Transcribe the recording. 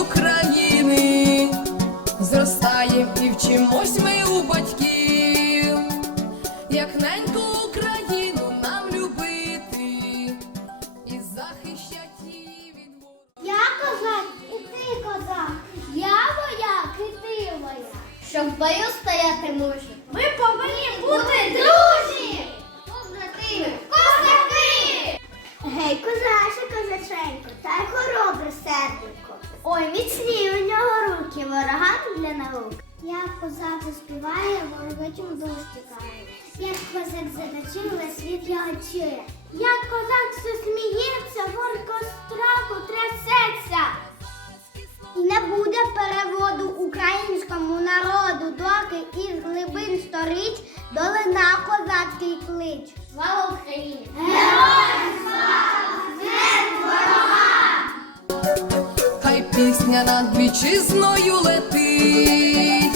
України, зростаєм і вчимось ми у батьків, як неньку Україну нам любити і захищать її від ворога. Я козак і ти козак, я вояк і ти вояк. Щоб в бою стояти може, ми повинні бути дружні. козаки, козаки! Гей, козаче, козаченько, та й хоробре серденько. Ой, міцні у нього руки, ворогам для наук. Як козак заспіває, ворогачим душ тікає. Як козак задачив, весь світ його чує. Як козак сміється, горько страху трясеться. І не буде переводу українському народу, доки із глибин сторіч долина козацький клич. Слава Україні! Пісня над вітчизною летить.